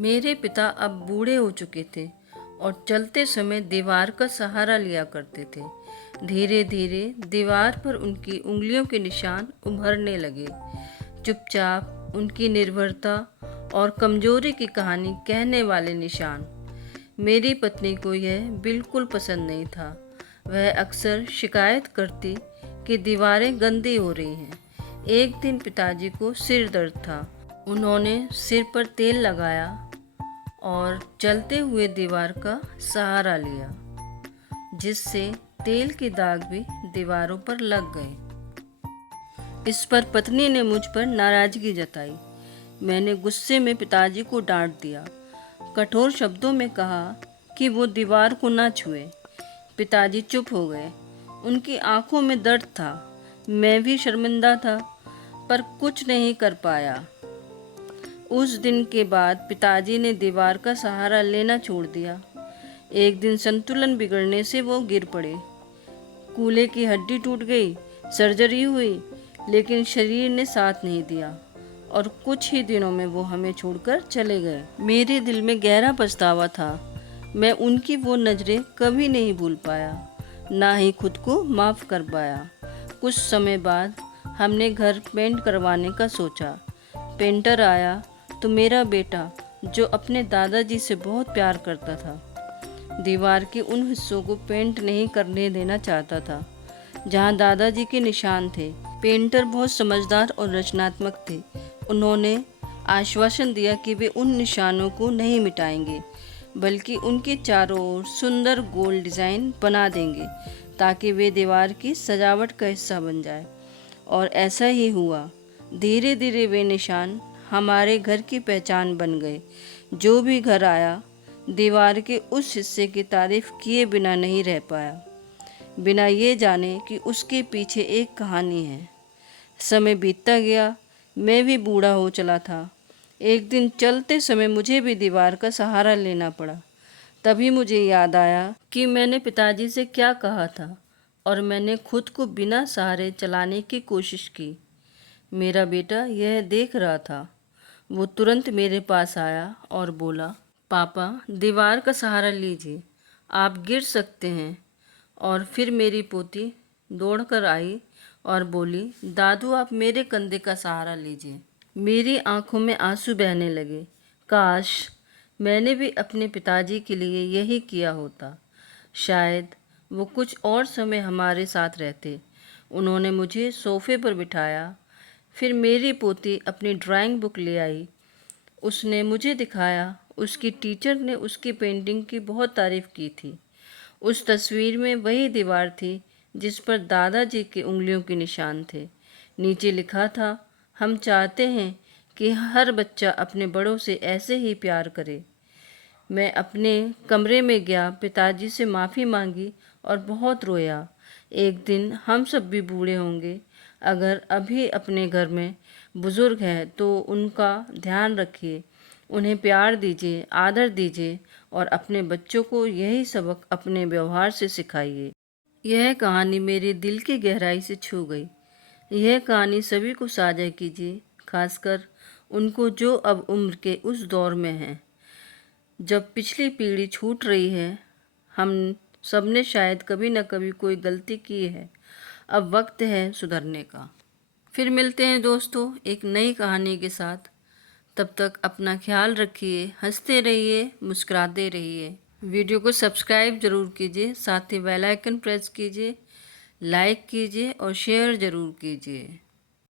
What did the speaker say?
मेरे पिता अब बूढ़े हो चुके थे और चलते समय दीवार का सहारा लिया करते थे। धीरे धीरे दीवार पर उनकी उंगलियों के निशान उभरने लगे। चुपचाप उनकी निर्भरता और कमजोरी की कहानी कहने वाले निशान। मेरी पत्नी को यह बिल्कुल पसंद नहीं था। वह अक्सर शिकायत करती कि दीवारें गंदी हो रही हैं। एक दिन पिताजी को सिर दर्द था। उन्होंने सिर पर तेल लगाया और चलते हुए दीवार का सहारा लिया, जिससे तेल के दाग भी दीवारों पर लग गए। इस पर पत्नी ने मुझ पर नाराजगी जताई। मैंने गुस्से में पिताजी को डांट दिया, कठोर शब्दों में कहा कि वो दीवार को ना छुए। पिताजी चुप हो गए। उनकी आंखों में दर्द था। मैं भी शर्मिंदा था, पर कुछ नहीं कर पाया। उस दिन के बाद पिताजी ने दीवार का सहारा लेना छोड़ दिया। एक दिन संतुलन बिगड़ने से वो गिर पड़े। कूल्हे की हड्डी टूट गई, सर्जरी हुई, लेकिन शरीर ने साथ नहीं दिया और कुछ ही दिनों में वो हमें छोड़कर चले गए। मेरे दिल में गहरा पछतावा था। मैं उनकी वो नज़रें कभी नहीं भूल पाया, ना ही खुद को माफ़ कर पाया। कुछ समय बाद हमने घर पेंट करवाने का सोचा। पेंटर आया तो मेरा बेटा, जो अपने दादाजी से बहुत प्यार करता था, दीवार के उन हिस्सों को पेंट नहीं करने देना चाहता था जहां दादाजी के निशान थे। पेंटर बहुत समझदार और रचनात्मक थे। उन्होंने आश्वासन दिया कि वे उन निशानों को नहीं मिटाएंगे, बल्कि उनके चारों ओर सुंदर गोल डिज़ाइन बना देंगे ताकि वे दीवार की सजावट का हिस्सा बन जाए। और ऐसा ही हुआ। धीरे धीरे वे निशान हमारे घर की पहचान बन गए। जो भी घर आया, दीवार के उस हिस्से की तारीफ किए बिना नहीं रह पाया, बिना ये जाने कि उसके पीछे एक कहानी है। समय बीतता गया, मैं भी बूढ़ा हो चला था। एक दिन चलते समय मुझे भी दीवार का सहारा लेना पड़ा। तभी मुझे याद आया कि मैंने पिताजी से क्या कहा था, और मैंने खुद को बिना सहारे चलाने की कोशिश की। मेरा बेटा यह देख रहा था। वो तुरंत मेरे पास आया और बोला, पापा, दीवार का सहारा लीजिए, आप गिर सकते हैं। और फिर मेरी पोती दौड़कर आई और बोली, दादू, आप मेरे कंधे का सहारा लीजिए। मेरी आंखों में आंसू बहने लगे। काश मैंने भी अपने पिताजी के लिए यही किया होता। शायद वो कुछ और समय हमारे साथ रहते। उन्होंने मुझे सोफे पर बिठाया। फिर मेरी पोती अपनी ड्राइंग बुक ले आई। उसने मुझे दिखाया। उसकी टीचर ने उसकी पेंटिंग की बहुत तारीफ़ की थी। उस तस्वीर में वही दीवार थी जिस पर दादाजी की उंगलियों के निशान थे। नीचे लिखा था, हम चाहते हैं कि हर बच्चा अपने बड़ों से ऐसे ही प्यार करे। मैं अपने कमरे में गया, पिताजी से माफ़ी मांगी और बहुत रोया। एक दिन हम सब भी बूढ़े होंगे। अगर अभी अपने घर में बुज़ुर्ग हैं तो उनका ध्यान रखिए, उन्हें प्यार दीजिए, आदर दीजिए और अपने बच्चों को यही सबक अपने व्यवहार से सिखाइए। यह कहानी मेरे दिल की गहराई से छू गई। यह कहानी सभी को साझा कीजिए, खासकर उनको जो अब उम्र के उस दौर में हैं जब पिछली पीढ़ी छूट रही है। हम सबने शायद कभी न कभी कोई गलती की है। अब वक्त है सुधरने का। फिर मिलते हैं दोस्तों एक नई कहानी के साथ। तब तक अपना ख्याल रखिए, हंसते रहिए, मुस्कुराते रहिए। वीडियो को सब्सक्राइब ज़रूर कीजिए, साथ ही बेल आइकन प्रेस कीजिए, लाइक कीजिए और शेयर ज़रूर कीजिए।